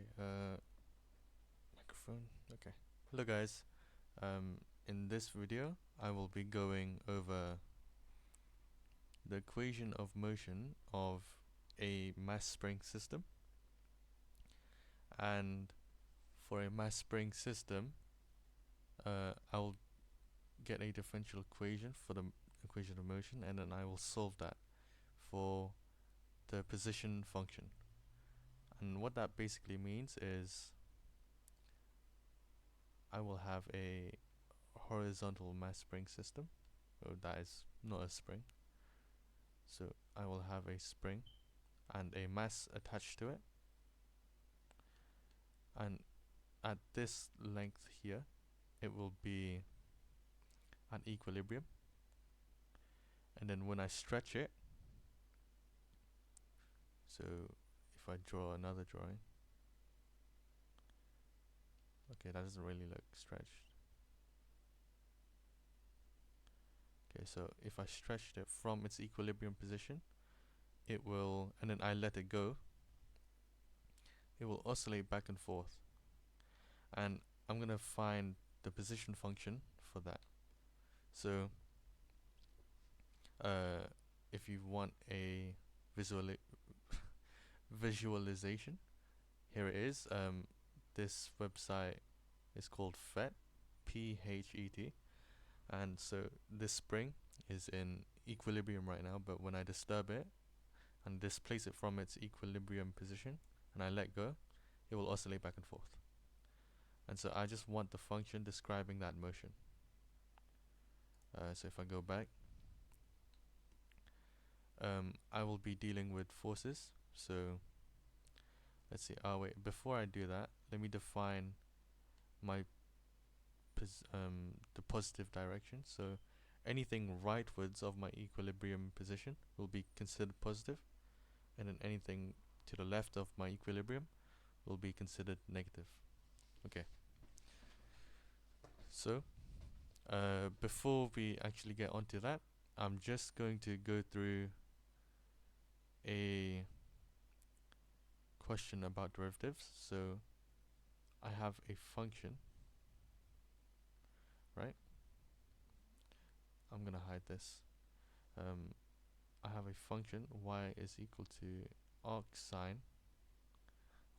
Okay, microphone. Okay. Hello guys. In this video, I will be going over the equation of motion of a mass spring system. And for a mass spring system, I will get a differential equation for the equation of motion, and then I will solve that for the position function. And what that basically means is I will have a horizontal mass spring system. That is not a spring. So I will have a spring and a mass attached to it, and at this length here it will be an equilibrium, and then when I stretch it, so if I draw another drawing, okay, that doesn't really look stretched. Okay, so if I stretched it from its equilibrium position, it will, and then I let it go, it will oscillate back and forth, and I'm gonna find the position function for that. So if you want a visualization, here it is. This website is called PHET, P-H-E-T, and so this spring is in equilibrium right now, but when I disturb it and displace it from its equilibrium position and I let go, it will oscillate back and forth. And so I just want the function describing that motion. So if I go back, I will be dealing with forces. So let's see. Oh wait, before I do that, let me define my the positive direction. So anything rightwards of my equilibrium position will be considered positive, and then anything to the left of my equilibrium will be considered negative. Okay. So before we actually get onto that, I'm just going to go through a question about derivatives. So I have a function, right? I'm gonna hide this. I have a function y is equal to arc sine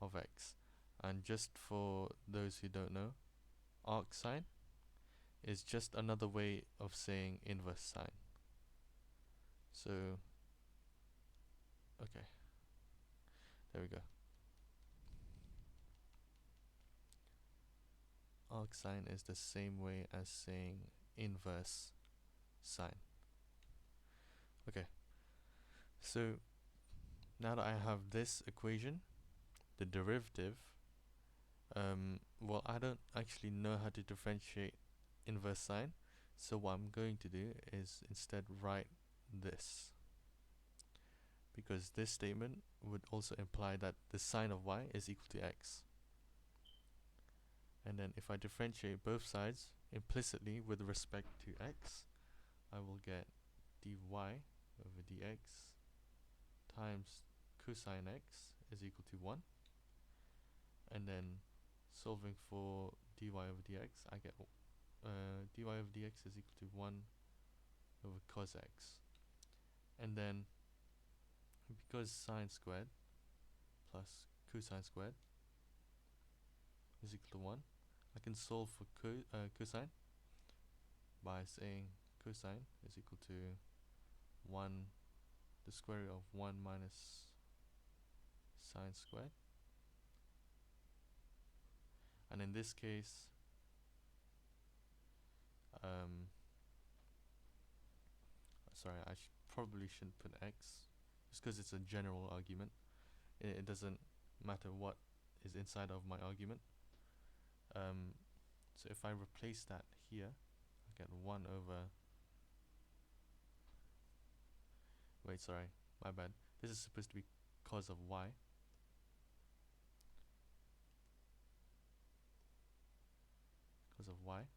of x, and just for those who don't know, arc sine is just another way of saying inverse sine. So okay, there we go. Arc sine is the same way as saying inverse sine. Okay, so now that I have this equation, the derivative, well, I don't actually know how to differentiate inverse sine, so what I'm going to do is instead write this, because this statement would also imply that the sine of y is equal to x. And then if I differentiate both sides implicitly with respect to x, I will get dy over dx times cosine x is equal to 1. And then solving for dy over dx, I get dy over dx is equal to 1 over cos x. And then because sine squared plus cosine squared is equal to 1, I can solve for cosine by saying cosine is equal to 1, the square root of 1 minus sine squared. And in this case, sorry, I probably shouldn't put x, just because it's a general argument. It doesn't matter what is inside of my argument. So if I replace that here, I get 1 over, wait, sorry, my bad. This is supposed to be cos of y. Cos of y.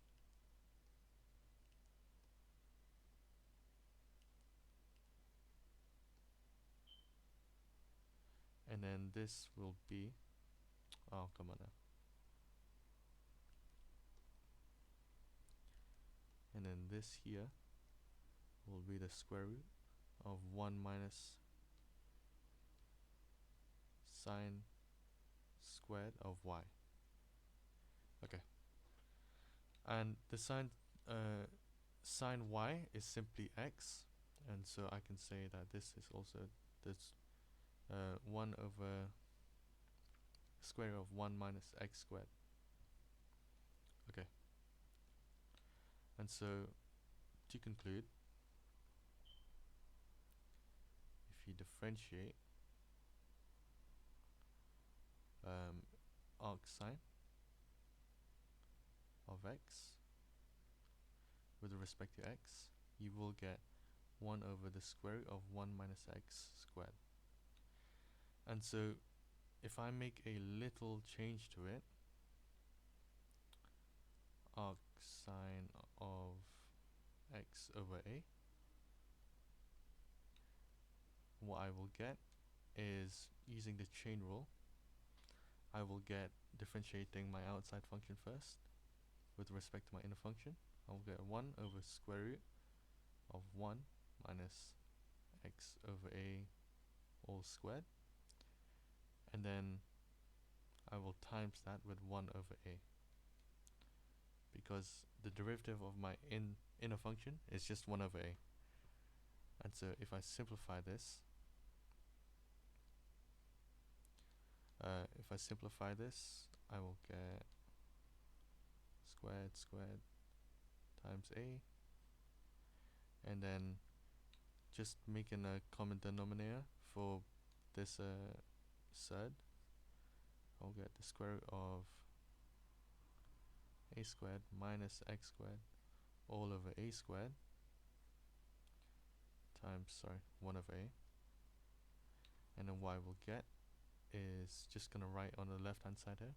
And then this will be, Oh, come on now. And then this here will be the square root of 1 minus sine squared of y. Okay. And the sine y is simply x, and so I can say that this is also this 1 over square root of 1 minus x squared. Okay. And so to conclude, if you differentiate arc sine of x with respect to x, you will get 1 over the square root of 1 minus x squared. And so if I make a little change to it, arc sine of x over a, what I will get is, using the chain rule, I will get differentiating my outside function first with respect to my inner function. I will get 1 over square root of 1 minus x over a all squared, and then I will times that with 1 over a, because the derivative of my inner function is just 1 over a. And so if I simplify this, I will get squared times a, and then just making a common denominator for this surd, I'll get the square root of a squared minus x squared all over a squared times 1 over a, and then what I will get is just gonna write on the left hand side here,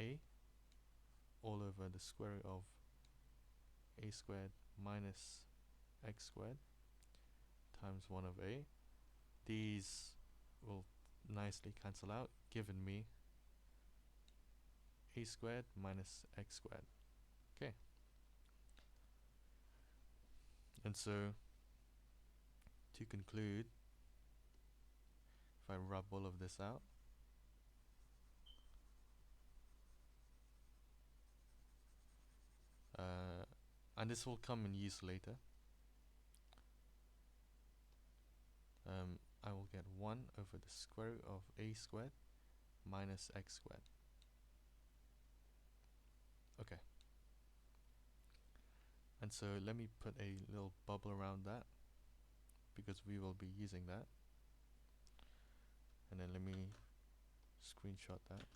a all over the square root of a squared minus x squared times 1 over a. These will nicely cancel out, giving me a squared minus x squared. Okay. And so to conclude, if I rub all of this out, and this will come in use later, I will get 1 over the square root of a squared minus x squared. Okay. And so let me put a little bubble around that, because we will be using that. And then let me screenshot that.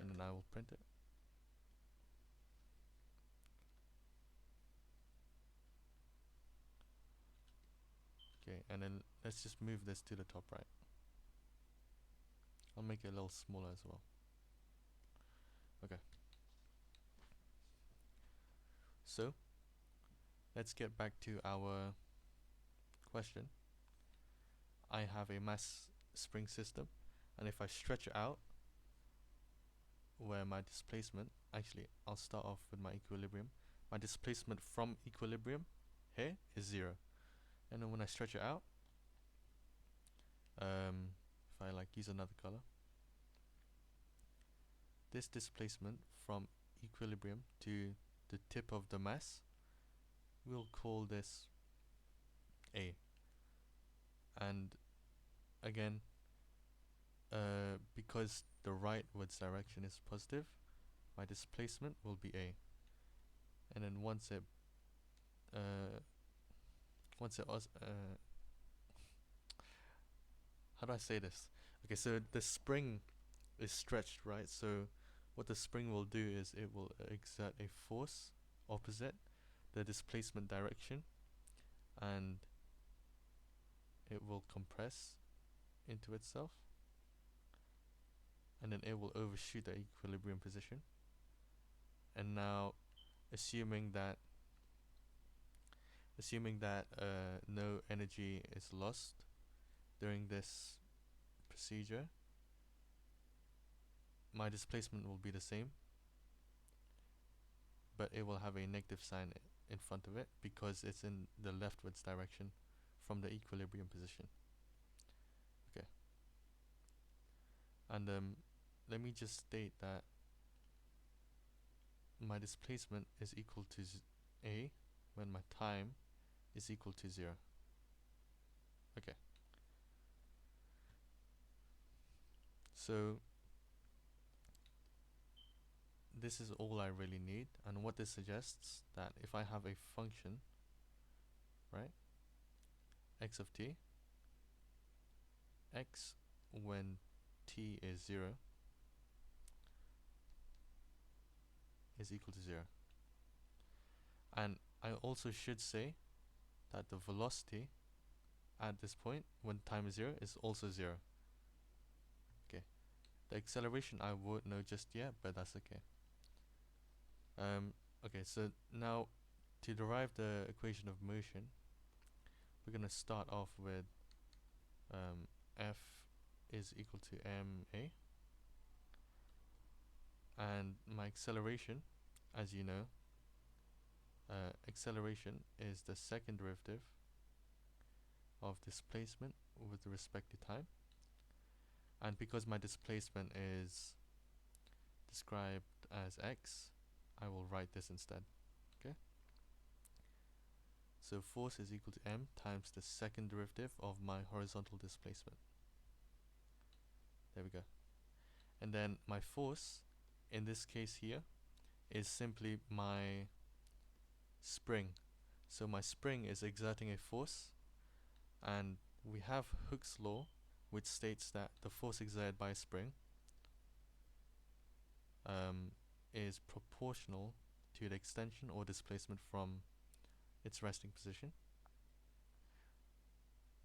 And then I will print it. Okay, and then let's just move this to the top right. I'll make it a little smaller as well. Okay. So let's get back to our question. I have a mass spring system, and if I stretch it out, where my displacement, actually I'll start off with my equilibrium. My displacement from equilibrium here is 0, and then when I stretch it out, if I use another color, this displacement from equilibrium to the tip of the mass, we'll call this a. And again, because the rightwards direction is positive, my displacement will be a. And then once it how do I say this? Okay, so the spring is stretched, right? So what the spring will do is it will exert a force opposite the displacement direction, and it will compress into itself, and then it will overshoot the equilibrium position. And now, assuming that no energy is lost, during this procedure, my displacement will be the same, but it will have a negative sign in front of it because it's in the leftwards direction from the equilibrium position. Okay. And let me just state that my displacement is equal to a when my time is equal to 0. Okay. So this is all I really need, and what this suggests that if I have a function, right, x of t, x when t is 0 is equal to 0. And I also should say that the velocity at this point when time is 0 is also 0. Okay. The acceleration I won't know just yet, but that's okay. Okay, so now to derive the equation of motion, we're going to start off with F is equal to ma, and my acceleration, as you know, acceleration is the second derivative of displacement with respect to time, and because my displacement is described as x, I will write this instead. Okay, so force is equal to m times the second derivative of my horizontal displacement. There we go. And then my force in this case here is simply my spring. So my spring is exerting a force, and we have Hooke's law, which states that the force exerted by a spring is proportional to the extension or displacement from its resting position.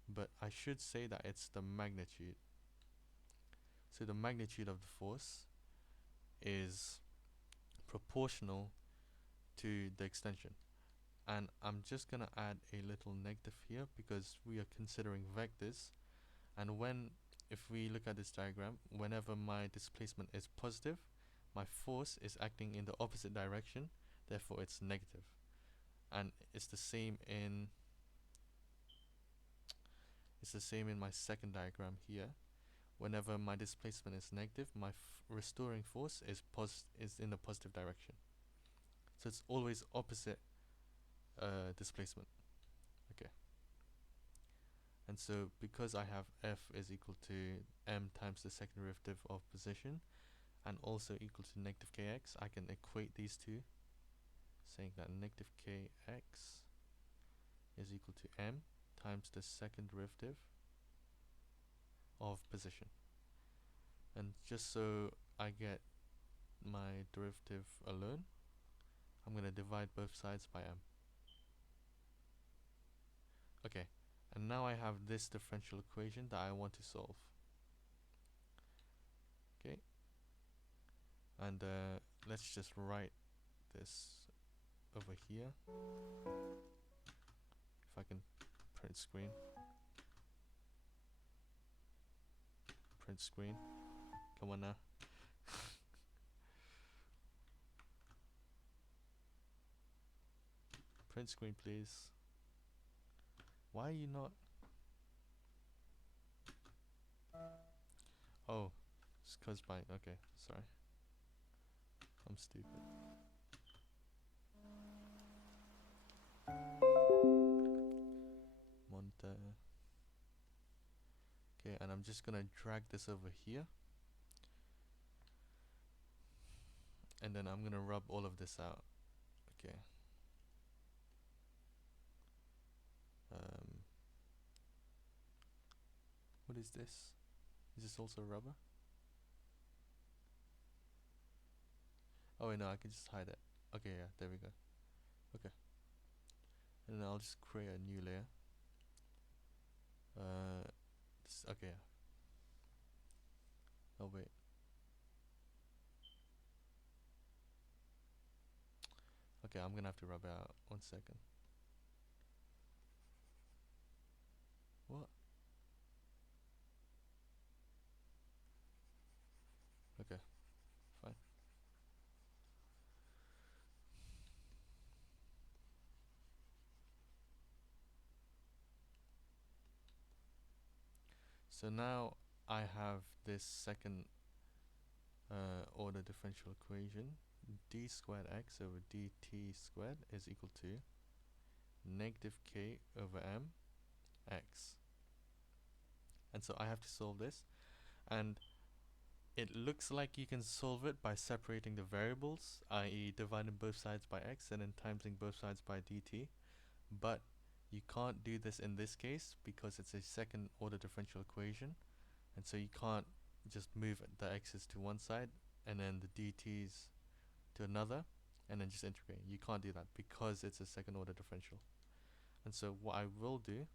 But I should say that it's the magnitude. So the magnitude of the force is proportional to the extension. And I'm just gonna add a little negative here because we are considering vectors, and if we look at this diagram, whenever my displacement is positive, my force is acting in the opposite direction, therefore it's negative. And it's the same in my second diagram here. Whenever my displacement is negative, my restoring force is in the positive direction. So it's always opposite displacement. Okay. And so because I have F is equal to m times the second derivative of position and also equal to negative kx, I can equate these two, saying that negative kx is equal to m times the second derivative of position. And just so I get my derivative alone, I'm going to divide both sides by m. Okay, and now I have this differential equation that I want to solve. Okay, and let's just write this over here. If I can print screen. Print screen. Come on now. Print screen, please. Why are you not? Oh, it's cause by. Okay, sorry. I'm stupid. Monte. Okay, and I'm just gonna drag this over here. And then I'm gonna rub all of this out. Okay. What is this? Is this also rubber? Oh wait, no, I can just hide it. Okay, yeah, there we go. Okay. And then I'll just create a new layer. Okay, yeah. Oh wait. Okay, I'm gonna have to rub it out. 1 second. What? So now I have this second order differential equation. D squared x over dt squared is equal to negative k over m x. And so I have to solve this, and it looks like you can solve it by separating the variables, i.e. dividing both sides by x and then timesing both sides by dt, but you can't do this in this case because it's a second order differential equation, and so you can't just move the x's to one side and then the dt's to another and then just integrate. You can't do that because it's a second order differential. And so what I will do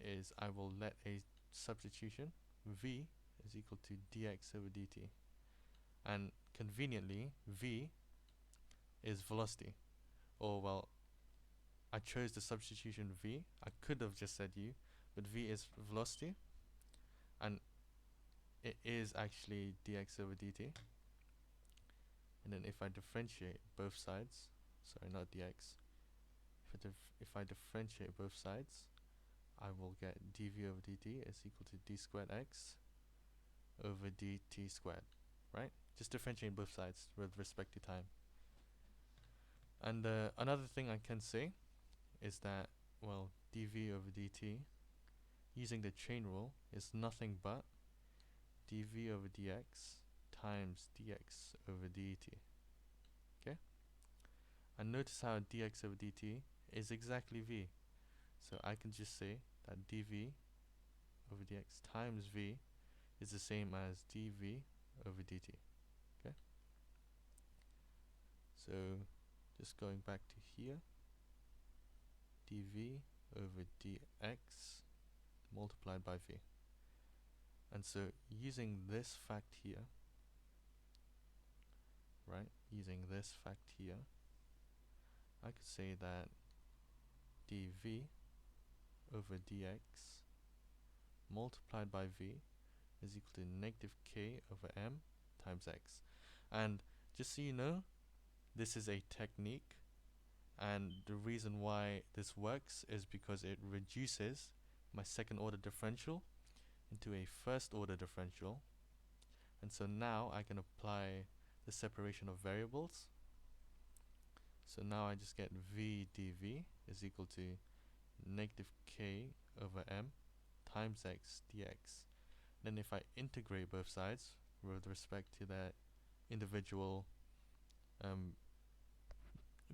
is I will let a substitution v is equal to dx over dt, and conveniently v is velocity, or well, I chose the substitution v. I could have just said u, but v is velocity, and it is actually dx over dt. And then if I differentiate both sides, sorry, not dx, if I differentiate both sides, I will get dv over dt is equal to d squared x over dt squared, right? Just differentiating both sides with respect to time. And another thing I can say is that, well, dv over dt, using the chain rule, is nothing but dv over dx times dx over dt. Okay? And notice how dx over dt is exactly v. So I can just say that dv over dx times v is the same as dv over dt. Okay? So just going back to here, dv over dx multiplied by v. And so using this fact here, right, using this fact here, I could say that dv over dx multiplied by v is equal to negative k over m times x. And just so you know, this is a technique, and the reason why this works is because it reduces my second order differential into a first order differential. And so now I can apply the separation of variables. So now I just get v dv is equal to negative k over m times x dx. Then if I integrate both sides with respect to their individual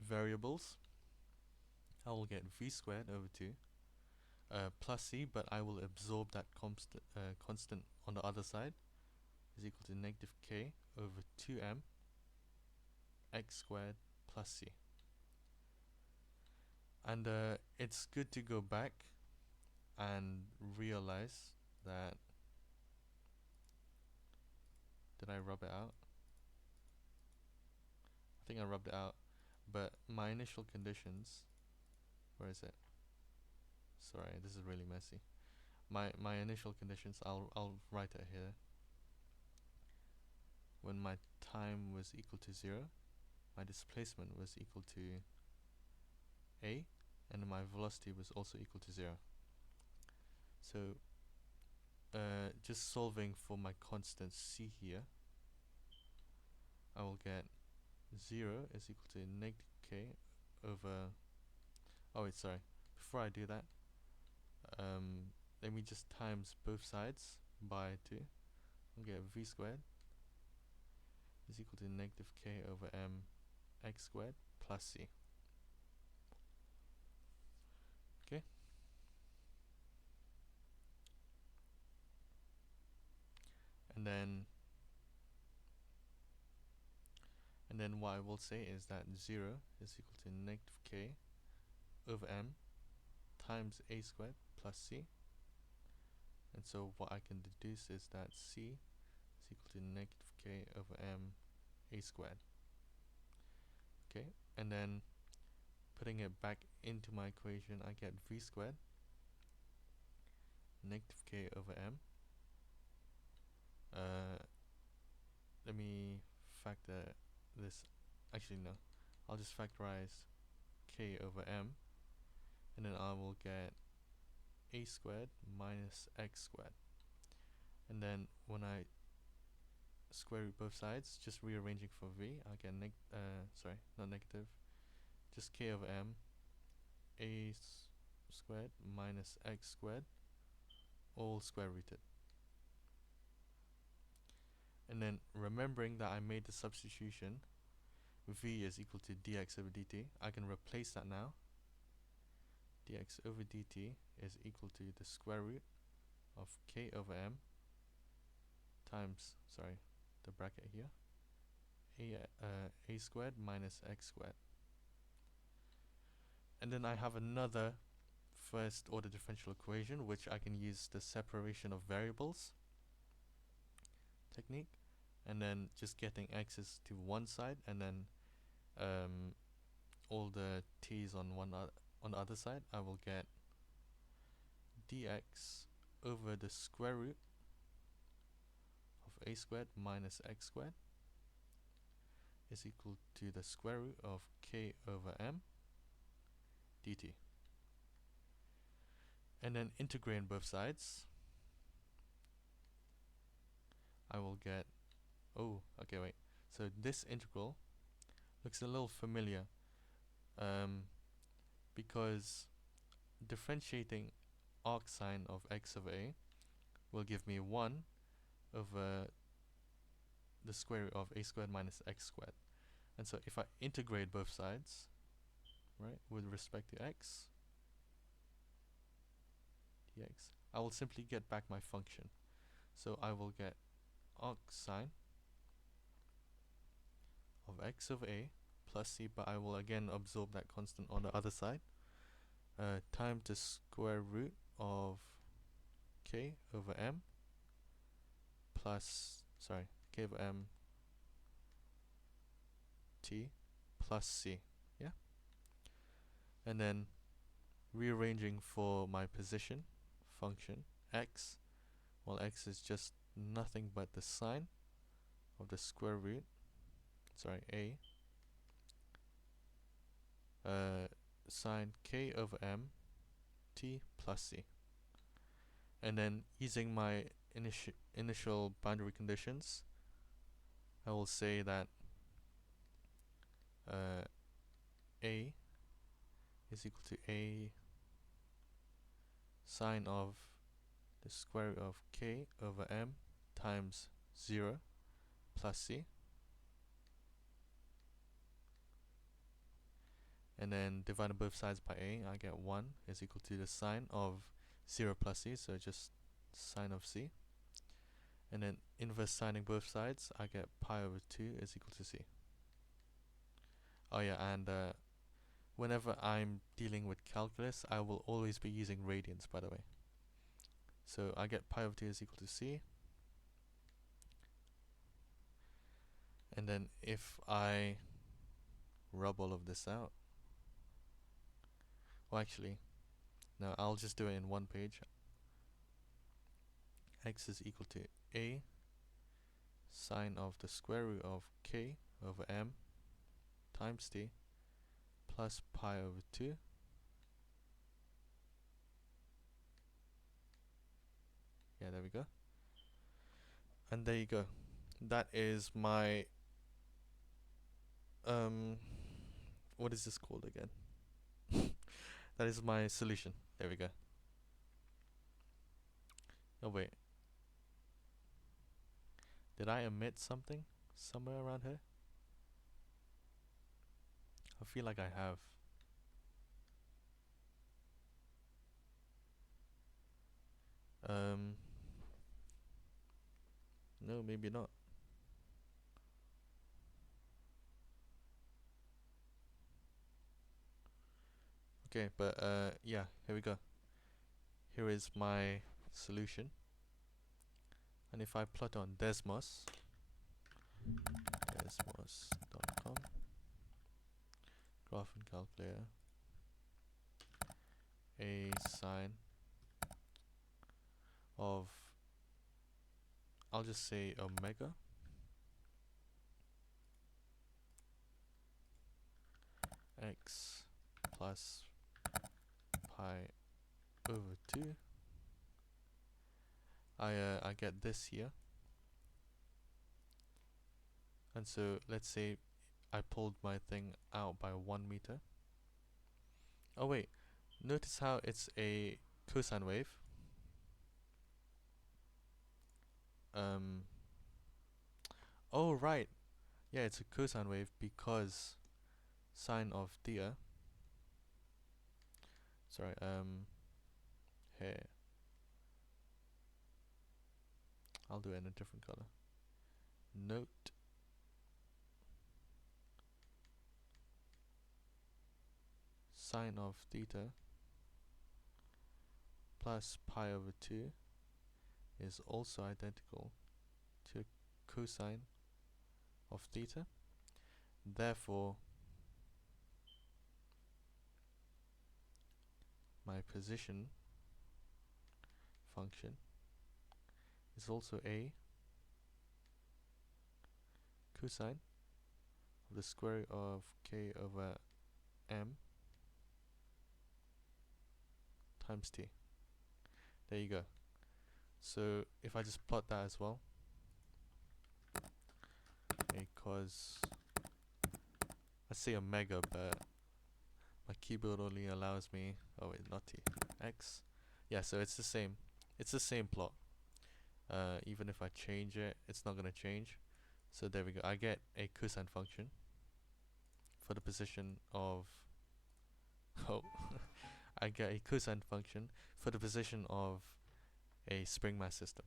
variables, I will get v squared over 2 plus c, but I will absorb that constant on the other side, is equal to negative k over 2m x squared plus c. And it's good to go back and realize that, did I rub it out? I think I rubbed it out, but my initial conditions, where is it? Sorry, this is really messy. My initial conditions, I'll write it here. When my time was equal to 0, my displacement was equal to a, and my velocity was also equal to 0. So just solving for my constant c here, I will get 0 is equal to negative k over, oh wait, sorry, before I do that, let me just times both sides by 2. I'll get v squared is equal to negative k over m x squared plus c. Okay? And then what I will say is that 0 is equal to negative k over m times a squared plus c. And so what I can deduce is that c is equal to negative k over m a squared. Okay, and then putting it back into my equation, I get v squared negative k over m. Let me factor this. Actually, no. I'll just factorize k over m, and then I will get a squared minus x squared. And then when I square root both sides, just rearranging for v, I get not negative, just k over m squared minus x squared, all square rooted. And then remembering that I made the substitution, v is equal to dx over dt, I can replace that now. Dx over dt is equal to the square root of k over m times, the bracket here, a squared minus x squared. And then I have another first order differential equation, which I can use the separation of variables technique, and then just getting x's to one side, and then all the t's on on the other side. I will get dx over the square root of a squared minus x squared is equal to the square root of k over m dt. And then integrating both sides, I will get, so this integral looks a little familiar, because differentiating arcsine of x over a will give me 1 over the square root of a squared minus x squared. And so if I integrate both sides, right, with respect to x dx, I will simply get back my function. So I will get arcsine of x over a plus c, but I will again absorb that constant on the other side, times the square root of k over m plus, k over m t plus c, yeah? And then rearranging for my position function x, well, x is just nothing but the sine of the square root, sine k over m t plus c. And then using my initial boundary conditions, I will say that a is equal to a sine of the square root of k over m times 0 plus c. And then dividing both sides by a, I get 1 is equal to the sine of 0 plus c, so just sine of c. And then inverse sining both sides, I get pi over 2 is equal to c. Oh yeah, and whenever I'm dealing with calculus, I will always be using radians, by the way. So I get pi over 2 is equal to c. And then if I rub all of this out, well, actually, no, I'll just do it in one page. X is equal to a sine of the square root of k over m times t plus pi over 2 . Yeah, there we go. And there you go. That is my what is this called again? That is my solution. There we go. Oh wait, did I omit something somewhere around here? I feel like I have. No, maybe not. Okay, but yeah, here we go. Here is my solution. And if I plot on desmos.com, graph and calculator, a sine of, I'll just say omega x plus pi over 2, I get this here. And so let's say I pulled my thing out by 1 meter. Oh wait, notice how it's a cosine wave. Oh right, yeah, it's a cosine wave because sine of theta. Sorry, here. I'll do it in a different color. Note sine of theta plus pi over 2 is also identical to cosine of theta. Therefore, my position function is also a cosine of the square root of k over m times t. There you go. So if I just plot that as well, because let's say omega, but my keyboard only allows me, oh wait, not t, x. Yeah, so it's the same. It's the same plot. Even if I change it, it's not gonna change. So there we go. I get a cosine function for the position of oh I get a cosine function for the position of a spring mass system.